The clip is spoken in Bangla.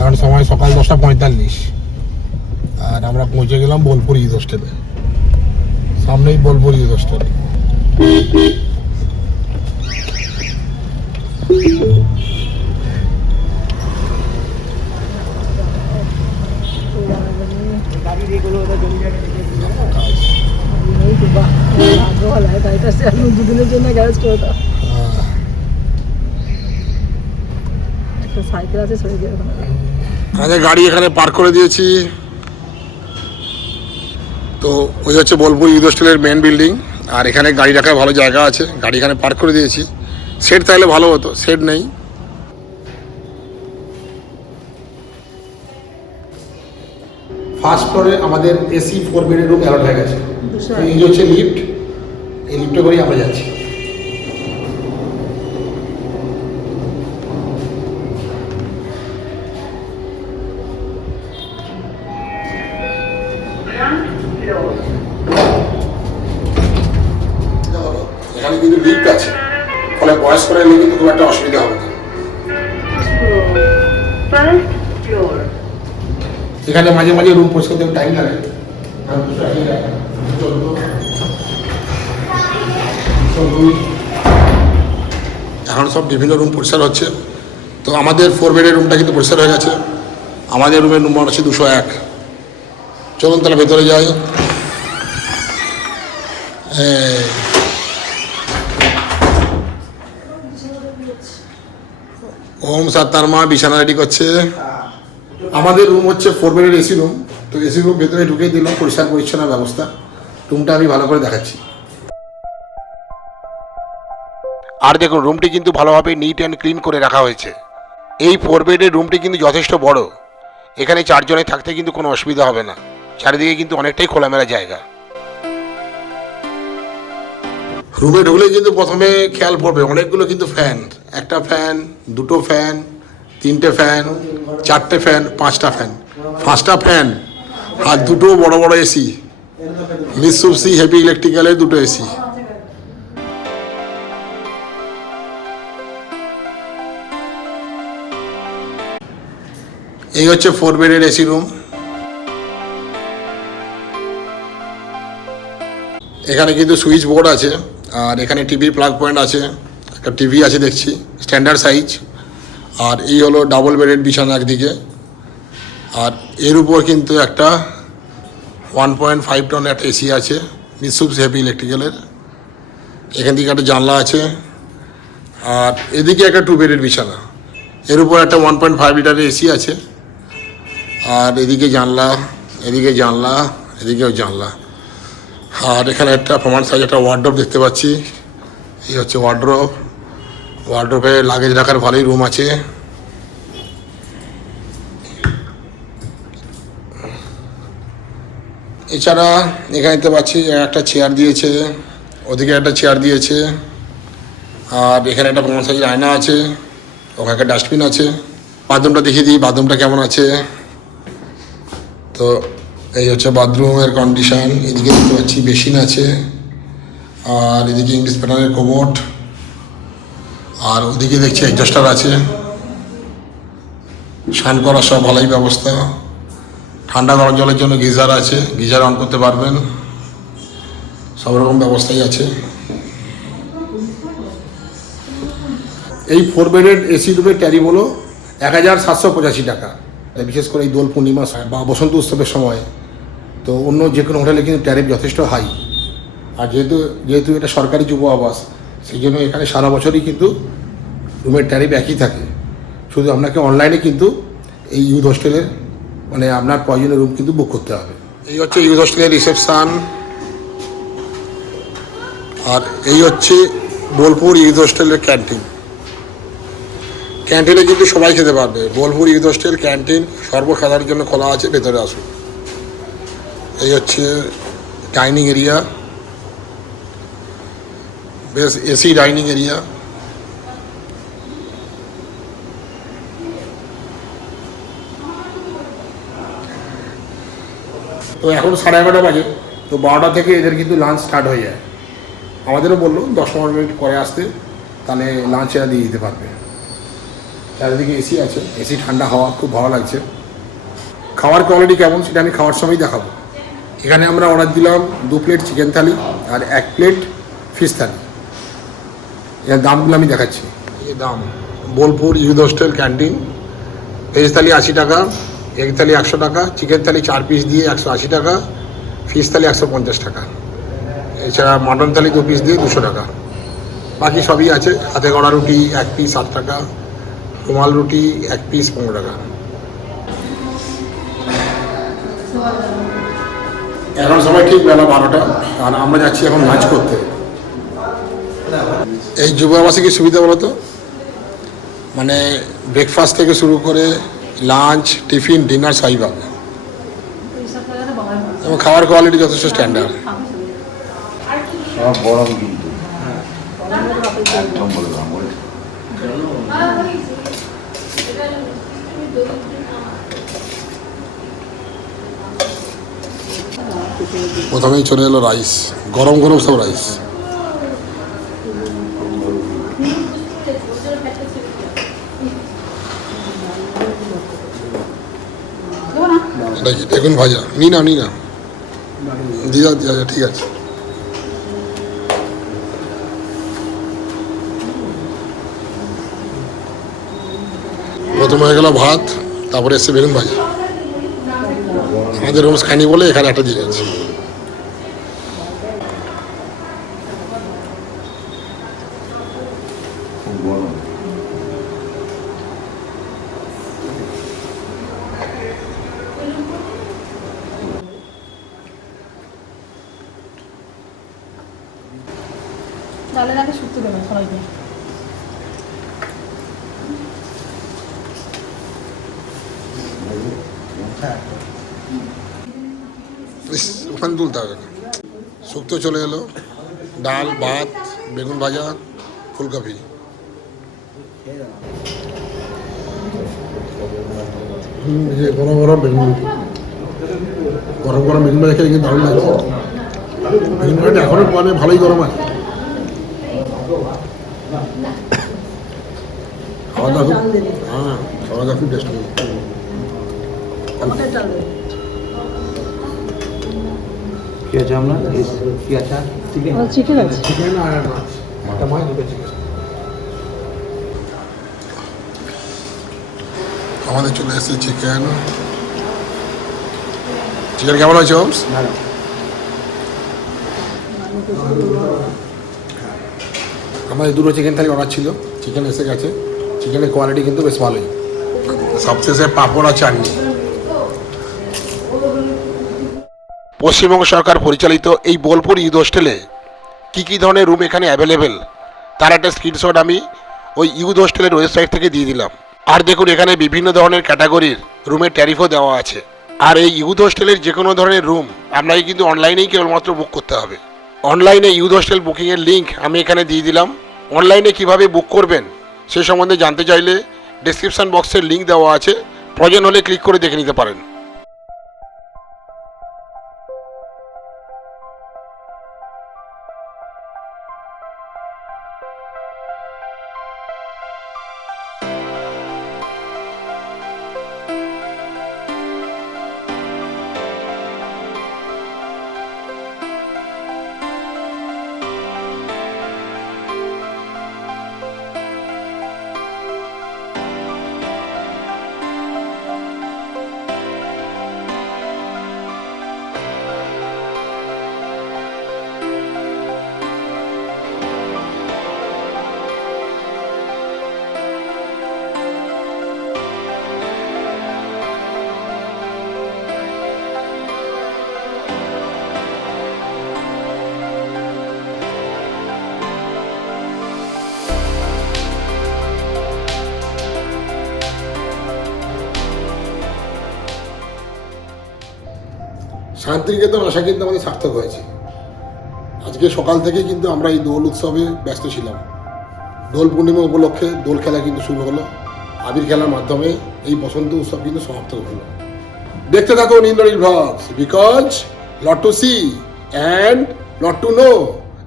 এখন সময় সকাল 10:45 আর আমরা পৌঁছে গেলাম বোলপুর ইউথ হোস্টেলে। সামনেই বোলপুর ইউথ হোস্টেল। দুদিনের জন্য গ্যারেজ করে দাও। একটা সাইকেল আছে ছেড়ে দিয়ে গাড়ি এখানে পার্ক করে দিয়েছি। তো ওই হচ্ছে বোলপুর ইউথ হোস্টেলের মেন বিল্ডিং। আর এখানে গাড়ি রাখার ভালো জায়গা আছে, গাড়ি এখানে পার্ক করে দিয়েছি। সেট তাহলে ভালো হতো, সেট নেই। ফার্স্ট ফ্লোরে আমাদের এসি 4 বেডের রুম অ্যালট হয়ে গেছে। এই হচ্ছে লিফট, এই লিফটে করেই আমরা যাচ্ছি। এখানে কিন্তু লিফট আছে, ফলে বয়স্করা এলে কিন্তু খুব একটা অসুবিধা হবে না। এখানে মাঝে মাঝে রুম পরিষ্কার করতে টাইম লাগে। এখন সব বিভিন্ন রুম পরিষ্কার হচ্ছে। তো আমাদের 4 বেডের রুমটা কিন্তু পরিষ্কার হয়ে গেছে। আমাদের রুমের নম্বর আছে 201। চলুন তাহলে ভেতরে যাই। ওম সাত্তার মা বিছানা রেডি করছে। আমাদের রুম হচ্ছে 4 বেডের এসি রুম। তো এসি রুম ভেতরে ঢুকিয়ে দিলাম, পরিষ্কার পরিচ্ছন্ন ব্যবস্থা। রুমটা আমি ভালো করে দেখাচ্ছি। আর দেখুন, রুমটি কিন্তু ভালোভাবে নিট অ্যান্ড ক্লিন করে রাখা হয়েছে। এই 4 বেডের রুমটি কিন্তু যথেষ্ট বড়। এখানে 4 জনে থাকতে কিন্তু কোনো অসুবিধা হবে না। চারিদিকে কিন্তু অনেকটাই খোলামেলা জায়গা। রুমে ঢুকলে কিন্তু প্রথমে খেয়াল পড়বে অনেকগুলো কিন্তু ফ্যান। একটা ফ্যান, দুটো ফ্যান, 3টে ফ্যান, 4টে ফ্যান, 5টা ফ্যান, 5টা ফ্যান আর দুটো বড় বড় এসি। মিৎসুবিশি হেভি ইলেকট্রিক্যালের দুটো এসি। এই হচ্ছে 4 বেডের এসি রুম। এখানে কিন্তু সুইচ বোর্ড আছে আর এখানে টিভির প্লাগ পয়েন্ট আছে। একটা টিভি আছে দেখছি, স্ট্যান্ডার্ড সাইজ। আর এই হলো ডাবল বেডের বিছানা একদিকে। আর এর উপর কিন্তু একটা 1.5 টন একটা এসি আছে, মিৎসুবিশি হেভি ইলেকট্রিক্যালের। এখান থেকে একটা জানলা আছে। আর এদিকে একটা 2 বেডের বিছানা। এর উপর একটা 1.5 লিটারের এসি আছে। আর এদিকে জানলা, এদিকে জানলা, এদিকেও জানলা। আর এখানে একটা প্রমাণ সাইজ একটা ওয়ার্ড্রোব দেখতে পাচ্ছি। এই হচ্ছে ওয়ার্ড্রোব। ওয়ার্ড্রোবে লাগেজ রাখার ভালোই রুম আছে। এছাড়া এখানে দেখতে পাচ্ছি একটা চেয়ার দিয়েছে, ওদিকে একটা চেয়ার দিয়েছে। আর এখানে একটা প্রমাণ সাইজের আয়না আছে, ওখানে একটা ডাস্টবিন আছে। বাথরুমটা দেখিয়ে দিই, বাথরুমটা কেমন আছে। তো এই হচ্ছে বাথরুমের কন্ডিশন। এদিকে দেখতে পাচ্ছি বেসিন আছে। আর এদিকে ইংলিশ প্যাটার্নের কোমোড। আর ওদিকে দেখছি এক্সস্টার আছে। স্নান করার সব ভালোই ব্যবস্থা। ঠান্ডা গরম জলের জন্য গিজার আছে, গিজার অন করতে পারবেন। সব রকম ব্যবস্থাই আছে। এই 4 বেডের এসি রুমের ট্যারিফ হলো 1785 টাকা। বিশেষ করে এই দোল পূর্ণিমা বা বসন্ত উৎসবের সময়। তো অন্য যে কোনো হোটেলে কিন্তু ট্যারিফ যথেষ্ট হাই। আর যেহেতু এটা সরকারি যুব আবাস, সেই জন্য এখানে সারা বছরই কিন্তু রুমের ট্যারিফ একই থাকে। শুধু আপনাকে অনলাইনে কিন্তু এই ইউথ হোস্টেলের মানে আপনার প্রয়োজনীয় রুম কিন্তু বুক করতে হবে। এই হচ্ছে ইউথ হোস্টেলের রিসেপশান। আর এই হচ্ছে বোলপুর ইউথ হোস্টেলের ক্যান্টিন। ক্যান্টিনে কিন্তু সবাই খেতে পারবে। বোলপুর ইউথ হোস্টেল ক্যান্টিন সর্বসাধারণের জন্য খোলা আছে, ভেতরে আসুন। এই হচ্ছে ডাইনিং এরিয়া, বেশ এসি ডাইনিং এরিয়া। তো এখন 11:30 বাজে। তো 12টা থেকে এদের কিন্তু লাঞ্চ স্টার্ট হয়ে যায়। আমাদেরও বললো 10-15 মিনিট পরে আসতে, তাহলে লাঞ্চ এরা দিয়ে দিতে পারবে। চারিদিকে এসি আছে, এসি ঠান্ডা হাওয়া, খুব ভালো লাগছে। খাওয়ার কোয়ালিটি কেমন সেটা আমি খাওয়ার সময় দেখাবো। এখানে আমরা অর্ডার দিলাম 2 প্লেট চিকেন থালি আর 1 প্লেট ফিশ থালি। এর দামগুলো আমি দেখাচ্ছি। এই দাম Bolpur youth hostel canteen. Veg thali 80 টাকা, এগ থালি 100 টাকা, চিকেন থালি 4 পিস দিয়ে 180 টাকা, ফিশ থালি 150 টাকা, এছাড়া মাটন থালি 2 পিস দিয়ে 200 টাকা। বাকি সবই আছে। হাতে গড়া রুটি 1 পিস 8 টাকা, রুমাল রুটি 1 পিস 15 টাকা। এখন সময় ঠিক বেলা 12টা, আর আমরা যাচ্ছি এখন লাঞ্চ করতে। এই যুব আবাসিকের সুবিধা বলো তো, মানে ব্রেকফাস্ট থেকে শুরু করে লাঞ্চ, টিফিন, ডিনার সবই পাবে এবং খাওয়ার কোয়ালিটি যথেষ্ট স্ট্যান্ডার্ড। সব গরম কিন্তু একদম বলে দাম বলেছে। প্রথমেই চলে এলো রাইস, গরম গরম সব রাইস। এটা কি বেগুন ভাজা? নি না দিয়া ঠিক আছে। প্রথমে হয়ে গেল ভাত, তারপরে এসছে বেগুন ভাজা। আমাদের রোজ খাইনি বলে এখানে একটা দিয়ে গেছে। খুব গরম। ডালের আগে শুক্তো দেবেন সবাইকে। ওখানে তুলতে হবে। শুক্তো চলে এলো, ডাল, ভাত, বেগুন ভাজা, ফুলকপি। গরম গরম বেগুন, গরম গরম বেগুন ভাজা খেলে কিন্তু দারুণ লাগছে। বেগুন ভাজাটা এখনো মানে ভালোই গরম আছে। খাওয়া দাওয়া খুব, হ্যাঁ খাওয়া দাওয়া খুব টেস্ট। আমাদের ডাল দেবেন। কি আছে আপনার? কি আছে? চিকেন। চিকেন আছে। চিকেন আর মাছ, মাথা মাছ দুটো চিকেন। আমাদের চলে এসেছে চিকেন। চিকেন কেমন আছে ওমস? আমাদের 2 চিকেন থালি অর্ডার ছিল, চিকেন এসে গেছে। চিকেনের কোয়ালিটি কিন্তু বেশ ভালোই। সবশেষে পাঁপড় আর চাটনি। পশ্চিমবঙ্গ সরকার পরিচালিত এই বোলপুর ইউথ হোস্টেলে কী কী ধরনের রুম এখানে অ্যাভেলেবেল তার একটা স্ক্রিনশট আমি ওই ইউথ হোস্টেলের ওয়েবসাইট থেকে দিয়ে দিলাম। আর দেখুন এখানে বিভিন্ন ধরনের ক্যাটাগরির রুমের ট্যারিফও দেওয়া আছে। আর এই ইউথ হোস্টেলের যে কোনো ধরনের রুম আপনাকে কিন্তু অনলাইনেই কেবলমাত্র বুক করতে হবে। অনলাইনে ইউথ হোস্টেল বুকিংয়ের লিঙ্ক আমি এখানে দিয়ে দিলাম। অনলাইনে কিভাবে বুক করবেন সে সম্বন্ধে জানতে চাইলে ডেসক্রিপশন বক্সের লিঙ্ক দেওয়া আছে, প্রয়োজন হলে ক্লিক করে দেখে নিতে পারেন। শান্তিনিকেতন আসা কিন্তু আমাদের সার্থক হয়েছে। আজকে সকাল থেকে কিন্তু আমরা এই দোল উৎসবে ব্যস্ত ছিলাম। দোল পূর্ণিমা উপলক্ষে দোল খেলা কিন্তু শুরু হলো। আবির খেলার মাধ্যমে এই বসন্ত উৎসব কিন্তু সমাপ্ত হলো। দেখতে থাকুন Indranil vlogs, because lot to see and lot to no.